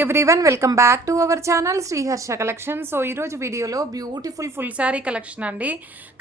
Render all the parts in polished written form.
Everyone welcome back to our channel Sriharsha collection. So ఈరోజు వీడియోలో beautiful full sari collection అండి.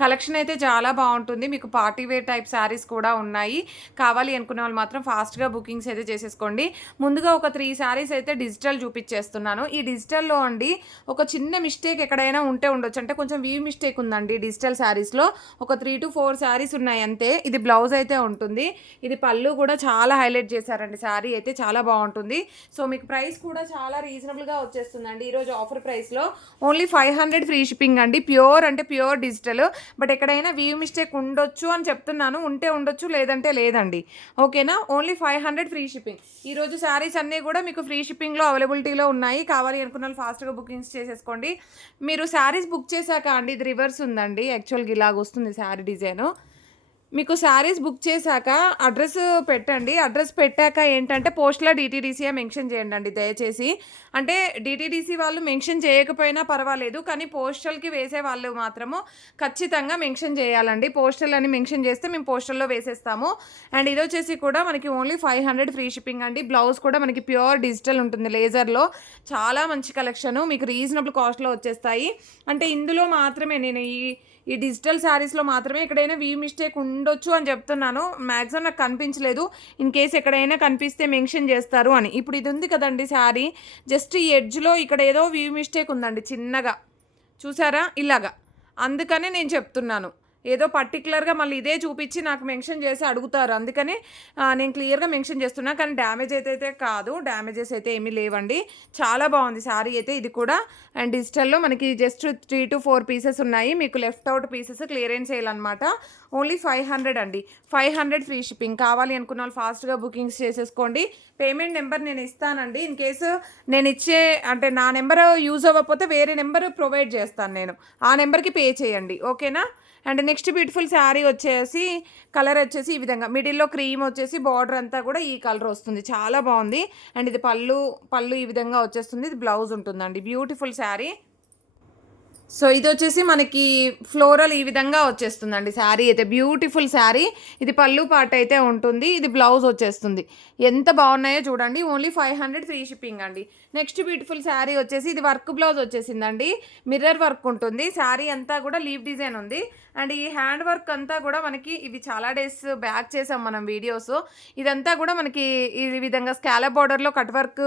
Collection అయితే చాలా బాగుంటుంది. మీకు పార్టీ వేర్ టైప్ శారీస్ కూడా ఉన్నాయి. కావాలి అనుకునే వాళ్ళు మాత్రం ఫాస్ట్గా బుకింగ్స్ అయితే చేసేసుకోండి. ముందుగా ఒక 3 శారీస్ అయితే డిజిటల్ చూపించేస్తున్నాను. ఈ డిజిటల్లో అండి ఒక చిన్న మిస్టేక్ ఎక్కడైనా ఉంటే ఉండొచ్చు, అంటే కొంచెం వీ మిస్టేక్ ఉందండి డిజిటల్ శారీస్లో. ఒక 3 to 4 శారీస్ ఉన్నాయి అంతే. ఇది బ్లౌజ్ అయితే ఉంటుంది. ఇది పళ్ళు కూడా చాలా హైలైట్ చేశారండి. శారీ అయితే చాలా బాగుంటుంది. సో మీకు ప్రైస్ కూడా చాలా రీజనబుల్గా వచ్చేస్తుందండి ఈరోజు ఆఫర్ ప్రైస్లో. ఓన్లీ 500 ఫ్రీ షిప్పింగ్ అండి. ప్యూర్ అంటే ప్యూర్ డిజిటల్, బట్ ఎక్కడైనా వ్యూ మిస్టేక్ ఉండొచ్చు అని చెప్తున్నాను. ఉంటే ఉండొచ్చు, లేదంటే లేదండి. ఓకేనా? Only 500 free shipping. ఈరోజు శారీస్ అన్నీ కూడా మీకు ఫ్రీ షిప్పింగ్లో అవైలబిలిటీలో ఉన్నాయి. కావాలి అనుకున్న వాళ్ళు ఫాస్ట్గా బుకింగ్స్ చేసేసుకోండి. మీరు శారీస్ బుక్ చేశాక అండి, ఇది రివర్స్ ఉందండి. యాక్చువల్గా ఇలాగ వస్తుంది శారీ డిజైను. మీకు శారీస్ బుక్ చేశాక అడ్రస్ పెట్టండి. అడ్రస్ పెట్టాక ఏంటంటే పోస్ట్లో డిటీడీసీఏ మెన్షన్ చేయండి అండి దయచేసి. అంటే డిటీడీసీ వాళ్ళు మెన్షన్ చేయకపోయినా పర్వాలేదు, కానీ పోస్టల్కి వేసే వాళ్ళు మాత్రము ఖచ్చితంగా మెన్షన్ చేయాలండి. పోస్టల్ అని మెన్షన్ చేస్తే మేము పోస్టల్లో వేసేస్తాము. అండ్ ఇది వచ్చేసి కూడా మనకి ఓన్లీ 500 ఫ్రీ షిప్పింగ్ అండి. బ్లౌజ్ కూడా మనకి ప్యూర్ డిజిటల్ ఉంటుంది లేజర్లో. చాలా మంచి కలెక్షను, మీకు రీజనబుల్ కాస్ట్లో వచ్చేస్తాయి. అంటే ఇందులో మాత్రమే నేను ఈ డిజిటల్ శారీస్లో మాత్రమే ఎక్కడైనా వీ మిస్టేక్ ఉండొచ్చు అని చెప్తున్నాను. మ్యాక్సిమం నాకు కనిపించలేదు. ఇన్ కేస్ ఎక్కడైనా కనిపిస్తే మెన్షన్ చేస్తారు అని. ఇప్పుడు ఇది ఉంది కదండి శారీ, జస్ట్ ఈ ఎడ్జ్లో ఇక్కడ ఏదో వీ మిస్టేక్ ఉందండి చిన్నగా, చూసారా ఇలాగా. అందుకనే నేను చెప్తున్నాను. ఏదో పర్టికులర్గా మళ్ళీ ఇదే చూపించి నాకు మెన్షన్ చేసి అడుగుతారు. అందుకని నేను క్లియర్గా మెన్షన్ చేస్తున్నా. కానీ డ్యామేజ్ అయితే కాదు, డ్యామేజెస్ అయితే ఏమీ లేవండి. చాలా బాగుంది శారీ అయితే. ఇది కూడా అండ్ డిజిటల్లో మనకి జస్ట్ 3 to 4 పీసెస్ ఉన్నాయి. మీకు లెఫ్ట్ అవుట్ పీసెస్ క్లియరెన్స్ చేయాలన్నమాట. ఓన్లీ 500 అండి. 500 ఫ్రీ షిప్పింగ్. కావాలి అనుకున్న వాళ్ళు ఫాస్ట్గా బుకింగ్స్ చేసేసుకోండి. పేమెంట్ నెంబర్ నేను ఇస్తానండి. ఇన్ కేసు నేను ఇచ్చే అంటే నా నెంబర్ యూజ్ అవ్వకపోతే వేరే నెంబర్ ప్రొవైడ్ చేస్తాను నేను. ఆ నెంబర్కి పే చేయండి. ఓకేనా? అండ్ నెక్స్ట్ బ్యూటిఫుల్ శారీ వచ్చేసి కలర్ వచ్చేసి ఈ విధంగా మిడిల్లో క్రీమ్ వచ్చేసి బార్డర్ అంతా కూడా ఈ కలర్ వస్తుంది. చాలా బాగుంది. అండ్ ఇది పళ్ళు ఈ విధంగా వచ్చేస్తుంది. ఇది బ్లౌజ్ ఉంటుందండి. బ్యూటిఫుల్ శారీ. సో ఇది వచ్చేసి మనకి ఫ్లోరల్ ఈ విధంగా వచ్చేస్తుందండి శారీ అయితే. బ్యూటిఫుల్ శారీ. ఇది పళ్ళు పార్ట్ అయితే ఉంటుంది. ఇది బ్లౌజ్ వచ్చేస్తుంది. ఎంత బాగున్నాయో చూడండి. ఓన్లీ 500 ఫ్రీ షిప్పింగ్ అండి. నెక్స్ట్ బ్యూటిఫుల్ శారీ వచ్చేసి ఇది వర్క్ బ్లౌజ్ వచ్చేసిందండి. మిర్రర్ వర్క్ ఉంటుంది. శారీ అంతా కూడా లీవ్ డిజైన్ ఉంది. అండ్ ఈ హ్యాండ్ వర్క్ అంతా కూడా మనకి ఇవి చాలా డేస్ బ్యాక్ చేసాం మనం వీడియోస్. ఇదంతా కూడా మనకి ఈ విధంగా స్కాలప్ బార్డర్లో కట్ వర్క్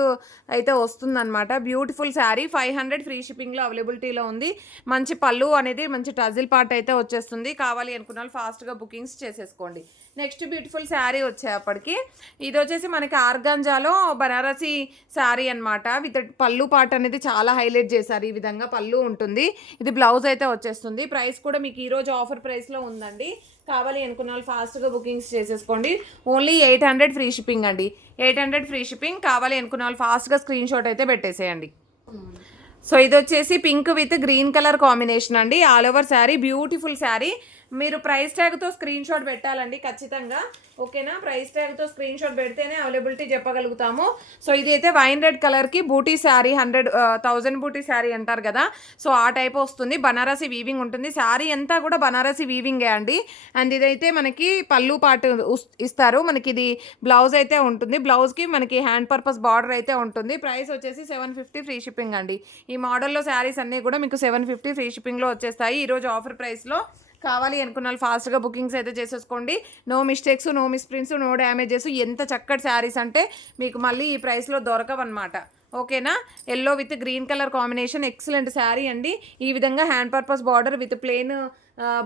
అయితే వస్తుందన్నమాట. బ్యూటిఫుల్ శారీ. 500 ఫ్రీ షిప్పింగ్లో అవైలబిలిటీలో ఉంది. మంచి పళ్ళు అనేది మంచి టజిల్ పార్ట్ అయితే వచ్చేస్తుంది. కావాలి అనుకున్న వాళ్ళు ఫాస్ట్గా బుకింగ్స్ చేసేసుకోండి. నెక్స్ట్ బ్యూటిఫుల్ శారీ వచ్చేప్పటికి ఇది వచ్చేసి మనకి ఆర్గాంజాలో బనారసి శారీ అనమాట. విత్ పళ్ళు పార్ట్ అనేది చాలా హైలైట్ చేశారు. ఈ విధంగా పళ్ళు ఉంటుంది. ఇది బ్లౌజ్ అయితే వచ్చేస్తుంది. ప్రైస్ కూడా మీకు ఈరోజు ఆఫర్ ప్రైస్లో ఉందండి. కావాలి అనుకున్న వాళ్ళు ఫాస్ట్గా బుకింగ్స్ చేసేసుకోండి. ఓన్లీ 800 ఫ్రీ షిప్పింగ్ అండి. 800 ఫ్రీ షిప్పింగ్. కావాలి అనుకున్న వాళ్ళు ఫాస్ట్గా స్క్రీన్ షాట్ అయితే పెట్టేసేయండి. సో ఇది వచ్చేసి pink with green colour combination అండి. All over sari. Beautiful sari. మీరు ప్రైస్ ట్యాగ్తో స్క్రీన్ షాట్ పెట్టాలండి ఖచ్చితంగా. ఓకేనా? ప్రైస్ ట్యాగ్తో స్క్రీన్ షాట్ పెడితేనే అవైలబిలిటీ చెప్పగలుగుతాము. సో ఇది అయితే వైన్ రెడ్ కలర్కి బూటీ శారీ, 100,000 బూటీ శారీ అంటారు కదా, సో ఆ టైప్ వస్తుంది. బనారసి వీవింగ్ ఉంటుంది. శారీ అంతా కూడా బనారసి వీవింగే అండి. అండ్ ఇదైతే మనకి పళ్ళు పార్ట్ ఇస్తారు. మనకి ఇది బ్లౌజ్ అయితే ఉంటుంది. బ్లౌజ్కి మనకి హ్యాండ్ పర్పస్ బార్డర్ అయితే ఉంటుంది. ప్రైస్ వచ్చేసి 750 ఫ్రీ షిప్పింగ్ అండి. ఈ మోడల్లో శారీస్ అన్నీ కూడా మీకు 750 ఫ్రీ షిప్పింగ్లో వచ్చేస్తాయి ఈరోజు ఆఫర్ ప్రైస్లో. కావాలి అనుకున్న వాళ్ళు ఫాస్ట్గా బుకింగ్స్ అయితే చేసేసుకోండి. No mistakes, no misprints, no damages. ఎంత చక్కటి శారీస్ అంటే మీకు మళ్ళీ ఈ ప్రైస్లో దొరకవన్నమాట. ఓకేనా? Yellow with green colour combination. Excellent sari అండి. ఈ విధంగా hand purpose border with plain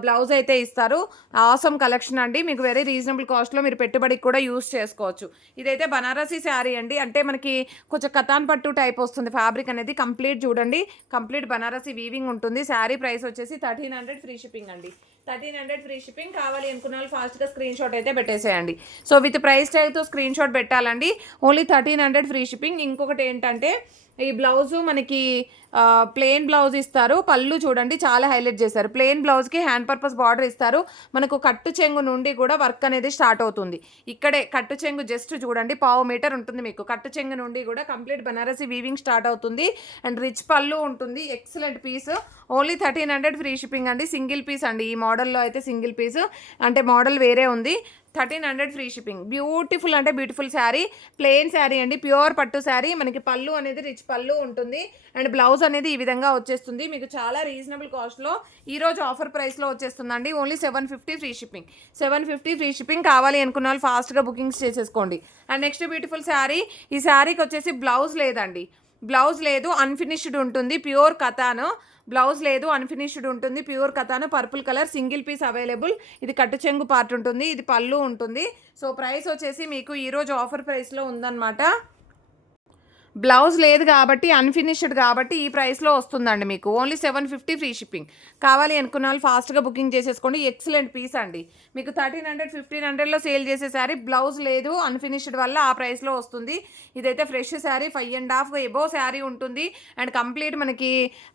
blouse అయితే ఇస్తారు. ఆసమ్ కలెక్షన్ అండి. మీకు వెరీ రీజనబుల్ కాస్ట్లో మీరు పెట్టుబడికి కూడా యూస్ చేసుకోవచ్చు. ఇదైతే బనారసీ శారీ అండి. అంటే మనకి కొంచెం కతాన్ పట్టు టైప్ వస్తుంది ఫ్యాబ్రిక్ అనేది. కంప్లీట్ చూడండి, కంప్లీట్ బనారసీ వీవింగ్ ఉంటుంది. శారీ ప్రైస్ వచ్చేసి 1300 ఫ్రీ షిప్పింగ్ అండి. 1300 ఫ్రీ షిప్పింగ్. కావాలి అనుకున్న వాళ్ళు ఫాస్ట్గా స్క్రీన్ షాట్ అయితే పెట్టేసేయండి. సో విత్ ప్రైస్ ట్యాగ్తో స్క్రీన్ షాట్ పెట్టాలండి. Only 1300 free shipping. ఇంకొకటి ఏంటంటే ఈ బ్లౌజు మనకి ప్లెయిన్ బ్లౌజ్ ఇస్తారు. పళ్ళు చూడండి చాలా హైలైట్ చేశారు. ప్లెయిన్ బ్లౌజ్కి హ్యాండ్ పర్పస్ బార్డర్ ఇస్తారు. మనకు కట్టు చెంగు నుండి కూడా వర్క్ అనేది స్టార్ట్ అవుతుంది. ఇక్కడే కట్టు చెంగు జస్ట్ చూడండి 1/2 మీటర్ ఉంటుంది. మీకు కట్టు చెంగు నుండి కూడా కంప్లీట్ బనారసి వీవింగ్ స్టార్ట్ అవుతుంది. అండ్ రిచ్ పళ్ళు ఉంటుంది. Excellent piece. Only 1300 free shipping అండి. సింగిల్ పీస్ అండి. ఈ మోడల్ మోడల్లో అయితే సింగిల్ పీస్ అంటే మోడల్ వేరే ఉంది. 1300 ఫ్రీ షిప్పింగ్. బ్యూటిఫుల్ అంటే బ్యూటిఫుల్ శారీ, ప్లెయిన్ శారీ అండి, ప్యూర్ పట్టు శారీ. మనకి పళ్ళు అనేది రిచ్ పళ్ళు ఉంటుంది అండ్ బ్లౌజ్ అనేది ఈ విధంగా వచ్చేస్తుంది. మీకు చాలా రీజనబుల్ కాస్ట్లో ఈరోజు ఆఫర్ ప్రైస్లో వచ్చేస్తుందండి. Only 750 free shipping. 750 free shipping. కావాలి అనుకున్న వాళ్ళు ఫాస్ట్గా బుకింగ్స్ చేసేసుకోండి. And next beautiful sari. ఈ శారీకి వచ్చేసి బ్లౌజ్ లేదండి, బ్లౌజ్ లేదు, అన్ఫినిష్డ్ ఉంటుంది, ప్యూర్ కథాను. బ్లౌజ్ లేదు, అన్ఫినిష్డ్ ఉంటుంది, ప్యూర్ కథాను, purple colour, single piece available. ఇది కట్టు చెంగు పార్ట్ ఉంటుంది, ఇది పళ్ళు ఉంటుంది. సో ప్రైస్ వచ్చేసి మీకు ఈరోజు ఆఫర్ ప్రైస్లో ఉందన్నమాట. బ్లౌజ్ లేదు కాబట్టి, అన్ఫినిష్డ్ కాబట్టి ఈ ప్రైస్లో వస్తుందండి మీకు. Only 750 free shipping. కావాలి అనుకున్న వాళ్ళు ఫాస్ట్గా బుకింగ్ చేసేసుకోండి. ఎక్సలెంట్ పీస్ అండి. మీకు 1300 1500లో సేల్ చేసే శారీ బ్లౌజ్ లేదు, అన్ఫినిష్డ్ వల్ల ఆ ప్రైస్లో వస్తుంది. ఇదైతే ఫ్రెష్ శారీ, 5.5 ఎబో శారీ ఉంటుంది అండ్ కంప్లీట్ మనకి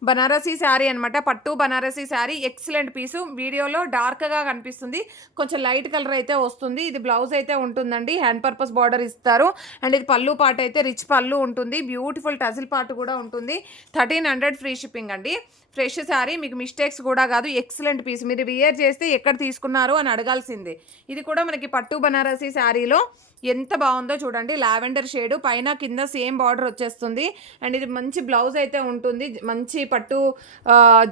బనారసీ శారీ అనమాట, పట్టు బనారసీ శారీ. ఎక్సలెంట్ పీసు. వీడియోలో డార్క్గా కనిపిస్తుంది, కొంచెం లైట్ కలర్ అయితే వస్తుంది. ఇది బ్లౌజ్ అయితే ఉంటుందండి, హ్యాండ్ పర్పస్ బార్డర్ ఇస్తారు అండ్ ఇది పళ్ళు పార్ట్ అయితే రిచ్ పళ్ళు ఉంటుంది, బ్యూటిఫుల్ టజిల్ పార్ట్ కూడా ఉంటుంది. 1300 ఫ్రీ షిప్పింగ్ అండి. ఫ్రెష్ శారీ, మీకు మిస్టేక్స్ కూడా కాదు. Excellent piece. మీరు వియర్ చేస్తే ఎక్కడ తీసుకున్నారు అని అడగాల్సిందే. ఇది కూడా మనకి పట్టు బనారసీ శారీలో ఎంత బాగుందో చూడండి. లావెండర్ షేడ్, పైన కింద సేమ్ బార్డర్ వచ్చేస్తుంది అండ్ ఇది మంచి బ్లౌజ్ అయితే ఉంటుంది. మంచి పట్టు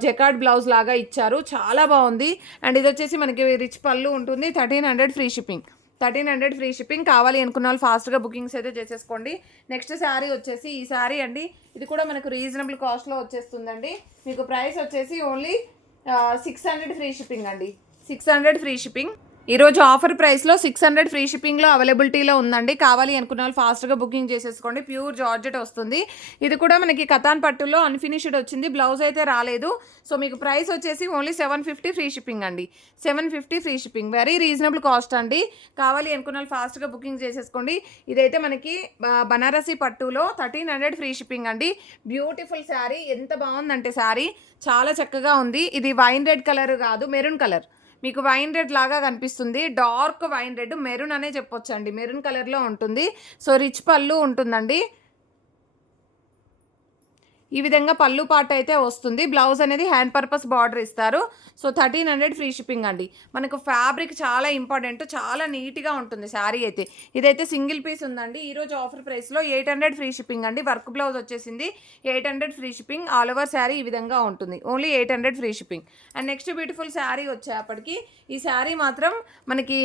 జకార్డ్ బ్లౌజ్ లాగా ఇచ్చారు, చాలా బాగుంది. అండ్ ఇది వచ్చేసి మనకి రిచ్ పళ్ళు ఉంటుంది. 1300 ఫ్రీ షిప్పింగ్. 1300 free shipping. కావాలి అనుకున్న వాళ్ళు ఫాస్ట్గా బుకింగ్స్ అయితే చేసేసుకోండి. నెక్స్ట్ శారీ వచ్చేసి ఈ శారీ అండి. ఇది కూడా మనకు రీజనబుల్ కాస్ట్లో వచ్చేస్తుందండి. మీకు ప్రైస్ వచ్చేసి ఓన్లీ 600 ఫ్రీ షిప్పింగ్ అండి. 600 ఫ్రీ షిప్పింగ్. ఈరోజు ఆఫర్ ప్రైస్లో 600 ఫ్రీ షిప్పింగ్లో అవైలబిలిటీలో ఉందండి. కావాలి అనుకున్న వాళ్ళు ఫాస్ట్గా బుకింగ్ చేసేసుకోండి. ప్యూర్ జార్జెట్ వస్తుంది. ఇది కూడా మనకి కథాన్ పట్టులో అన్ఫినిష్డ్ వచ్చింది, బ్లౌజ్ అయితే రాలేదు. సో మీకు ప్రైస్ వచ్చేసి ఓన్లీ 750 ఫ్రీ షిప్పింగ్ అండి. 750 free shipping. Very reasonable cost అండి. కావాలి అనుకున్న వాళ్ళు ఫాస్ట్గా బుకింగ్ చేసేసుకోండి. ఇదైతే మనకి బనారసీ పట్టులో 1300 ఫ్రీ షిప్పింగ్ అండి. బ్యూటిఫుల్ శారీ. ఎంత బాగుందంటే శారీ చాలా చక్కగా ఉంది. ఇది వైన్ రెడ్ కలర్ కాదు, మెరూన్ కలర్. మీకు వైన్ రెడ్ లాగా కనిపిస్తుంది, డార్క్ వైన్ రెడ్, మెరూన్ అనే చెప్పొచ్చు అండి, మెరూన్ కలర్లో ఉంటుంది. సో రిచ్ పళ్ళు ఉంటుందండి. ఈ విధంగా పళ్ళు పార్ట్ అయితే వస్తుంది. బ్లౌజ్ అనేది హ్యాండ్ పర్పస్ బార్డర్ ఇస్తారు. సో 1300 ఫ్రీ షిప్పింగ్ అండి. మనకు ఫ్యాబ్రిక్ చాలా ఇంపార్టెంట్, చాలా నీట్గా ఉంటుంది శారీ అయితే. ఇదైతే సింగిల్ పీస్ ఉందండి. ఈరోజు ఆఫర్ ప్రైస్లో 800 ఫ్రీ షిప్పింగ్ అండి. వర్క్ బ్లౌజ్ వచ్చేసింది, 800 free shipping. All over sari ఈ విధంగా ఉంటుంది. Only 800 free shipping. And next beautiful sari వచ్చేప్పటికి ఈ శారీ మాత్రం మనకి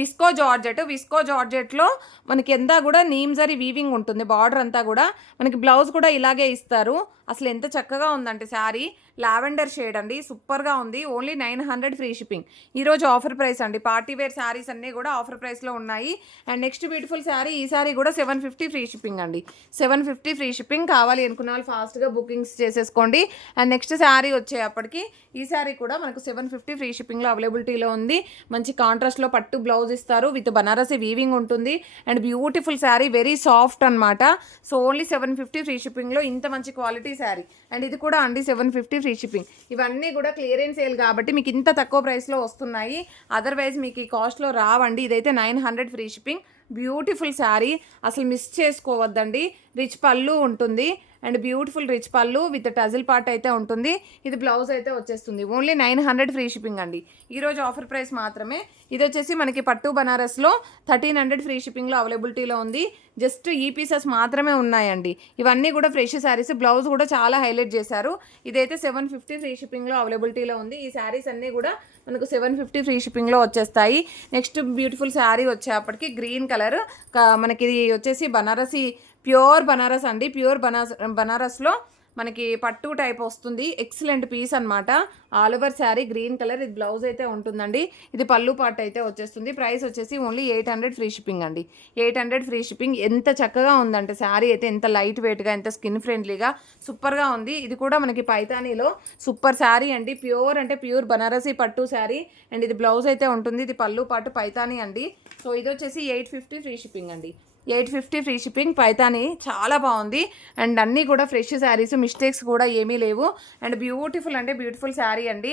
విస్కో జార్జెట్లో మనకి ఎంత కూడా నీమ్ జరీ వీవింగ్ ఉంటుంది. బార్డర్ అంతా కూడా మనకి బ్లౌజ్ కూడా ఇలాగే ఇస్తారు. అసలు ఎంత చక్కగా ఉందంటే శారీ. లావెండర్ షేడ్ అండి, సూపర్గా ఉంది. Only 900 free shipping. ఈరోజు ఆఫర్ ప్రైస్ అండి. పార్టీ వేర్ శారీస్ అన్నీ కూడా ఆఫర్ ప్రైస్లో ఉన్నాయి. అండ్ నెక్స్ట్ బ్యూటిఫుల్ శారీ, ఈ శారీ కూడా 750 ఫ్రీ షిప్పింగ్ అండి. 750 ఫ్రీ షిప్పింగ్. కావాలి అనుకున్న వాళ్ళు ఫాస్ట్గా బుకింగ్స్ చేసేసుకోండి. అండ్ నెక్స్ట్ శారీ వచ్చేప్పటికి ఈ శారీ కూడా మనకు 750 ఫ్రీ షిప్పింగ్లో అవైలబిలిటీలో ఉంది. మంచి కాంట్రాస్ట్లో పట్టు బ్లౌజ్ ఇస్తారు, విత్ బనారసి వీవింగ్ ఉంటుంది and beautiful sari, very soft అనమాట. సో ఓన్లీ 750 ఫ్రీ షిప్పింగ్లో ఇంత మంచి క్వాలిటీ శారీ. అండ్ ఇది కూడా అండి 750 ఫ్రీ షిప్పింగ్. ఇవన్నీ కూడా క్లియరెన్స్ సేల్ కాబట్టి మీకు ఇంత తక్కువ ప్రైస్లో వస్తున్నాయి. అదర్వైజ్ మీకు ఈ కాస్ట్లో రావండి. ఇదైతే 900 ఫ్రీ షిప్పింగ్. బ్యూటిఫుల్ శారీ, అసలు మిస్ చేసుకోవద్దండి. రిచ్ పళ్ళు ఉంటుంది అండ్ బ్యూటిఫుల్ రిచ్ పళ్ళు విత్ టజిల్ పార్ట్ అయితే ఉంటుంది. ఇది బ్లౌజ్ అయితే వచ్చేస్తుంది. ఓన్లీ 900 ఫ్రీ షిప్పింగ్ అండి. ఈరోజు ఆఫర్ ప్రైస్ మాత్రమే. ఇది వచ్చేసి మనకి పట్టు బనారస్లో 1300 ఫ్రీ షిప్పింగ్లో అవైలబిలిటీలో ఉంది. జస్ట్ ఈ పీసెస్ మాత్రమే ఉన్నాయండి. ఇవన్నీ కూడా ఫ్రెష్ శారీస్. బ్లౌజ్ కూడా చాలా హైలైట్ చేశారు. ఇదైతే 750 ఫ్రీ షిప్పింగ్లో అవైలబిలిటీలో ఉంది. ఈ శారీస్ అన్నీ కూడా మనకు 750 ఫ్రీ షిప్పింగ్లో వచ్చేస్తాయి. నెక్స్ట్ బ్యూటిఫుల్ శారీ వచ్చేప్పటికి గ్రీన్ కలర్, మనకి ఇది వచ్చేసి బనారసి ప్యూర్ బనారస్ అండి. ప్యూర్ బనారస్లో మనకి పట్టు టైప్ వస్తుంది. ఎక్సలెంట్ పీస్ అనమాట. All over sari green colour. ఇది బ్లౌజ్ అయితే ఉంటుందండి. ఇది పళ్ళు పార్ట్ అయితే వచ్చేస్తుంది. ప్రైస్ వచ్చేసి ఓన్లీ 800 ఫ్రీ షిప్పింగ్ అండి. 800 ఫ్రీ షిప్పింగ్. ఎంత చక్కగా ఉందంటే శారీ అయితే, ఎంత లైట్ వెయిట్గా, ఎంత స్కిన్ ఫ్రెండ్లీగా, సూపర్గా ఉంది. ఇది కూడా మనకి పైతానీలో సూపర్ శారీ అండి. ప్యూర్ అంటే ప్యూర్ బనారసీ పట్టు శారీ అండ్ ఇది బ్లౌజ్ అయితే ఉంటుంది. ఇది పళ్ళు పాటు పైతానీ అండి. సో ఇది వచ్చేసి 850 ఫ్రీ షిప్పింగ్ అండి. 850 ఫ్రీ షిప్పింగ్. పైతాని చాలా బాగుంది అండ్ అన్నీ కూడా ఫ్రెష్ శారీస్, మిస్టేక్స్ కూడా ఏమీ లేవు. అండ్ బ్యూటిఫుల్ అంటే బ్యూటిఫుల్ శారీ అండి.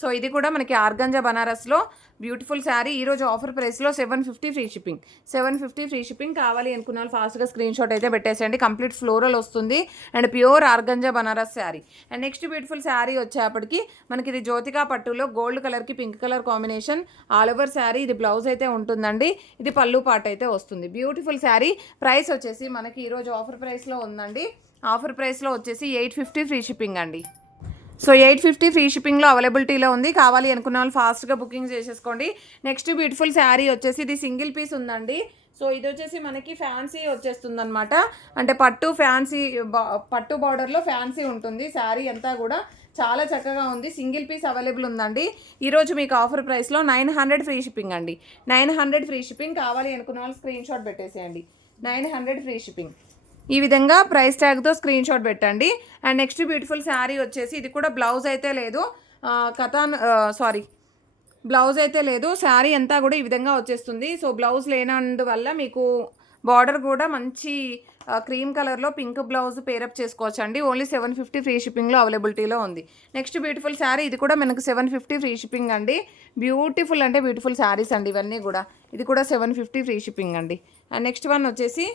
సో ఇది కూడా మనకి ఆర్గంజా బనారస్లో బ్యూటిఫుల్ శారీ. ఈరోజు ఆఫర్ ప్రైస్లో 750 ఫ్రీ షిప్పింగ్. 750 free shipping. కావాలి అనుకున్న వాళ్ళు ఫాస్ట్గా స్క్రీన్ షాట్ అయితే పెట్టేసేయండి. కంప్లీట్ ఫ్లోరల్ వస్తుంది and pure organza Banaras sari. And next beautiful sari వచ్చేప్పటికి మనకి ఇది జ్యోతికా పట్టులో గోల్డ్ కలర్కి pink colour combination all over sari. ఇది బ్లౌజ్ అయితే ఉంటుందండి. ఇది పళ్ళు పాట అయితే వస్తుంది. బ్యూటిఫుల్ శారీ. ప్రైస్ వచ్చేసి మనకి ఈరోజు ఆఫర్ ప్రైస్లో ఉందండి. ఆఫర్ ప్రైస్లో వచ్చేసి 850 ఫ్రీ షిప్పింగ్ అండి. సో 850 ఫ్రీ షిప్పింగ్లో అవైలబిలిటీలో ఉంది. కావాలి అనుకున్న వాళ్ళు ఫాస్ట్గా బుకింగ్ చేసేసుకోండి. నెక్స్ట్ బ్యూటిఫుల్ శారీ వచ్చేసి ఇది సింగిల్ పీస్ ఉందండి. సో ఇది వచ్చేసి మనకి ఫ్యాన్సీ వచ్చేస్తుంది అనమాట. అంటే పట్టు బార్డర్లో ఫ్యాన్సీ ఉంటుంది. శారీ అంతా కూడా చాలా చక్కగా ఉంది. సింగిల్ పీస్ అవైలబుల్ ఉందండి. ఈరోజు మీకు ఆఫర్ ప్రైస్లో 900 ఫ్రీ షిప్పింగ్ అండి. 900 ఫ్రీ షిప్పింగ్. కావాలి అనుకున్న వాళ్ళు స్క్రీన్ షాట్ పెట్టేసేయండి. 900 ఫ్రీ షిప్పింగ్. ఈ విధంగా ప్రైస్ ట్యాగ్తో స్క్రీన్ షాట్ పెట్టండి. అండ్ నెక్స్ట్ బ్యూటిఫుల్ శారీ వచ్చేసి ఇది కూడా బ్లౌజ్ అయితే లేదు, బ్లౌజ్ అయితే లేదు. శారీ అంతా కూడా ఈ విధంగా వచ్చేస్తుంది. సో బ్లౌజ్ లేనందువల్ల మీకు బార్డర్ కూడా మంచి క్రీమ్ కలర్లో పింక్ బ్లౌజ్ పేరప్ చేసుకోవచ్చు అండి. ఓన్లీ 750 ఫ్రీ షిప్పింగ్లో అవైలబిలిటీలో ఉంది. Next beautiful sari. ఇది కూడా మనకు 750 ఫ్రీ షిప్పింగ్ అండి. బ్యూటిఫుల్ అంటే బ్యూటిఫుల్ శారీస్ అండి ఇవన్నీ కూడా. ఇది కూడా 750 ఫ్రీ షిప్పింగ్ అండి. అండ్ నెక్స్ట్ వన్ వచ్చేసి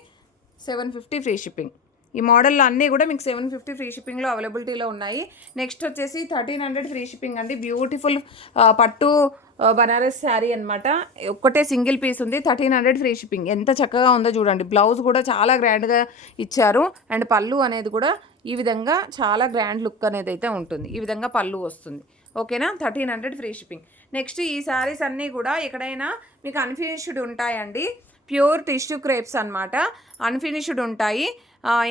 750 ఫ్రీ షిప్పింగ్. ఈ మోడల్లో అన్నీ కూడా మీకు 750 ఫ్రీ షిప్పింగ్లో అవైలబిలిటీలో ఉన్నాయి. నెక్స్ట్ వచ్చేసి 1300 ఫ్రీ షిప్పింగ్ అండి. బ్యూటిఫుల్ పట్టు బనారస్ శారీ అనమాట. ఒక్కటే సింగిల్ పీస్ ఉంది. 1300 ఫ్రీ షిప్పింగ్. ఎంత చక్కగా ఉందో చూడండి. బ్లౌజ్ కూడా చాలా గ్రాండ్గా ఇచ్చారు. అండ్ పళ్ళు అనేది కూడా ఈ విధంగా చాలా గ్రాండ్ లుక్ అనేది అయితే ఉంటుంది. ఈ విధంగా పళ్ళు వస్తుంది. ఓకేనా. 1300 ఫ్రీ షిప్పింగ్. నెక్స్ట్ ఈ శారీస్ అన్నీ కూడా ఎక్కడైనా మీకు అన్ఫినిష్డ్ ఉంటాయండి. ప్యూర్ టిష్యూ క్రేప్స్ అనమాట. అన్ఫినిష్డ్ ఉంటాయి.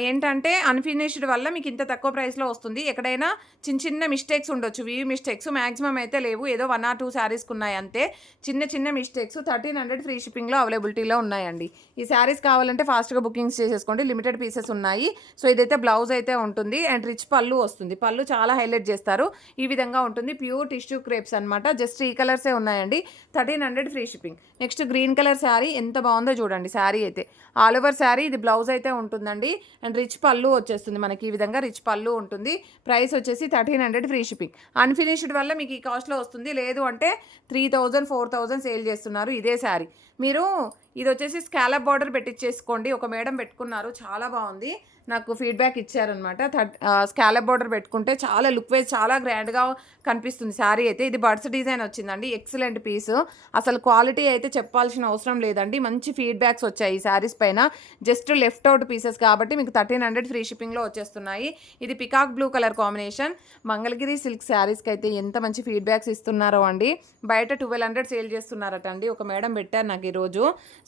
ఏంటంటే అన్ఫినిష్డ్ వల్ల మీకు ఇంత తక్కువ ప్రైస్లో వస్తుంది. ఎక్కడైనా చిన్న చిన్న మిస్టేక్స్ ఉండొచ్చు. మిస్టేక్స్ మ్యాక్సిమం అయితే లేవు. ఏదో 1 or 2 శారీస్కి ఉన్నాయి అంతే. చిన్న మిస్టేక్స్. 1300 ఫ్రీ షిప్పింగ్లో అవైలబిలిటీలో ఉన్నాయండి. ఈ శారీస్ కావాలంటే ఫాస్ట్గా బుకింగ్స్ చేసేసుకోండి. లిమిటెడ్ పీసెస్ ఉన్నాయి. సో ఇదైతే బ్లౌజ్ అయితే ఉంటుంది అండ్ రిచ్ పళ్ళు వస్తుంది. పళ్ళు చాలా హైలైట్ చేస్తారు. ఈ విధంగా ఉంటుంది. ప్యూర్ టిష్యూ క్రేప్స్ అనమాట. జస్ట్ ఈ కలర్సే ఉన్నాయండి. 1300 free shipping. Next green colour sari ఎంత బాగుందో చూడండి. శారీ అయితే ఆల్ ఓవర్ శారీ. ఇది బ్లౌజ్ అయితే ఉంటుందండి అండ్ రిచ్ పళ్ళు వచ్చేస్తుంది మనకి. ఈ విధంగా రిచ్ పళ్ళు ఉంటుంది. ప్రైస్ వచ్చేసి 1300 ఫ్రీ షిప్పింగ్. అన్ఫినిష్డ్ వల్ల మీకు ఈ కాస్ట్లో వస్తుంది. లేదు అంటే 3000 4000 సేల్ చేస్తున్నారు ఇదే శారీ. మీరు ఇది వచ్చేసి స్కాలప్ బార్డర్ పెట్టించేసుకోండి. ఒక మేడం పెట్టుకున్నారు, చాలా బాగుంది. నాకు ఫీడ్బ్యాక్ ఇచ్చారనమాట. స్కాలప్ బార్డర్ పెట్టుకుంటే చాలా లుక్ వైజ్ చాలా గ్రాండ్గా కనిపిస్తుంది శారీ అయితే. ఇది బర్డ్స్ డిజైన్ వచ్చిందండి. Excellent piece. అసలు క్వాలిటీ అయితే చెప్పాల్సిన అవసరం లేదండి. మంచి ఫీడ్బ్యాక్స్ వచ్చాయి ఈ శారీస్ పైన. జస్ట్ లెఫ్ట్ అవుట్ పీసెస్ కాబట్టి మీకు 1300 ఫ్రీ షిప్పింగ్లో వచ్చేస్తున్నాయి. ఇది peacock blue colour combination. Mangalagiri silk శారీస్కి అయితే ఎంత మంచి ఫీడ్బ్యాక్స్ ఇస్తున్నారో అండి. బయట 1200 సేల్ చేస్తున్నారట అండి. ఒక మేడం పెట్టారు నాకు ఈరోజు.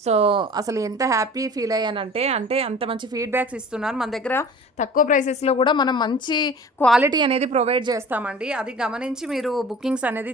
సో అసలు ఎంత హ్యాపీ ఫీల్ అయ్యానంటే అంత మంచి ఫీడ్బ్యాక్స్ ఇస్తున్నారు. మన దగ్గర తక్కువ ప్రైసెస్లో కూడా మనం మంచి క్వాలిటీ అనేది ప్రొవైడ్ చేస్తామండి. అది గమనించి మీరు బుకింగ్స్ అనేది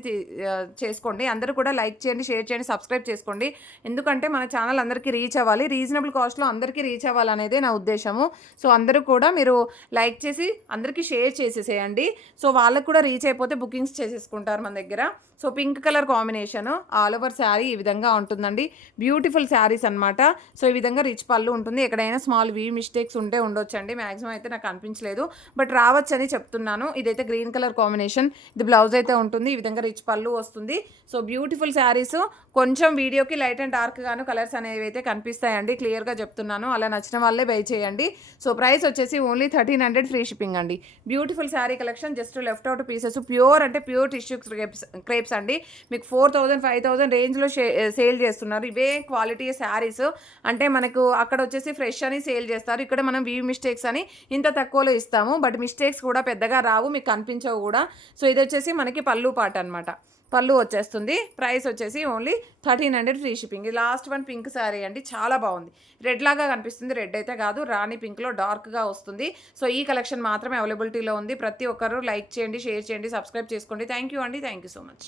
చేసుకోండి. అందరూ కూడా లైక్ చేయండి, షేర్ చేయండి, సబ్స్క్రైబ్ చేసుకోండి. ఎందుకంటే మన ఛానల్ అందరికీ రీచ్ అవ్వాలి. రీజనబుల్ కాస్ట్లో అందరికీ రీచ్ అవ్వాలనేదే నా ఉద్దేశము. సో అందరూ కూడా మీరు లైక్ చేసి అందరికీ షేర్ చేసేసేయండి. సో వాళ్ళకు కూడా రీచ్ అయిపోతే బుకింగ్స్ చేసేసుకుంటారు మన దగ్గర. So pink colour combination all over sari ఈ విధంగా ఉంటుందండి. బ్యూటిఫుల్ శారీస్ అనమాట. సో ఈ విధంగా రిచ్ పళ్ళు ఉంటుంది. ఎక్కడైనా స్మాల్ మిస్టేక్స్ ఉంటే ఉండొచ్చండి. మ్యాక్సిమం అయితే నాకు అనిపించలేదు, బట్ రావచ్చని చెప్తున్నాను. ఇదైతే గ్రీన్ కలర్ కాంబినేషన్. ఇది బ్లౌజ్ అయితే ఉంటుంది. ఈ విధంగా రిచ్ పళ్ళు వస్తుంది. So beautiful saris. కొంచెం వీడియోకి లైట్ అండ్ డార్క్ గాను కలర్స్ అనేవి అయితే కనిపిస్తాయండి. క్లియర్గా చెప్తున్నాను. అలా నచ్చిన వాళ్ళే బై చేయండి. సో ప్రైస్ వచ్చేసి ఓన్లీ 1300 ఫ్రీ షిప్పింగ్ అండి. Beautiful sari collection. Just left out pieces. Pure అంటే ప్యూర్ టిష్యూ క్రేప్స్ అండి. మీకు 4000 5000 రేంజ్లో సేల్ చేస్తున్నారు. ఇవే క్వాలిటీ శారీస్. అంటే మనకు అక్కడ వచ్చేసి ఫ్రెష్ అని సేల్ చేస్తారు. ఇక్కడ మనం మిస్టేక్స్ అని ఇంత తక్కువలో ఇస్తాము. బట్ మిస్టేక్స్ కూడా పెద్దగా రావు, మీకు కనిపించవు కూడా. సో ఇది వచ్చేసి మనకి పళ్ళు పాట అనమాట. పళ్ళు వచ్చేస్తుంది. ప్రైస్ వచ్చేసి ఓన్లీ 1300 ఫ్రీ షిప్పింగ్. ఇది లాస్ట్ వన్ పింక్ శారీ అండి. చాలా బాగుంది. రెడ్ లాగా కనిపిస్తుంది. రెడ్ అయితే కాదు, రాణి పింక్లో డార్క్గా వస్తుంది. సో ఈ కలెక్షన్ మాత్రమే అవైలబిలిటీలో ఉంది. ప్రతి ఒక్కరు లైక్ చేయండి, షేర్ చేయండి, సబ్స్క్రైబ్ చేసుకోండి. థ్యాంక్ యూ అండి. Thank you so much.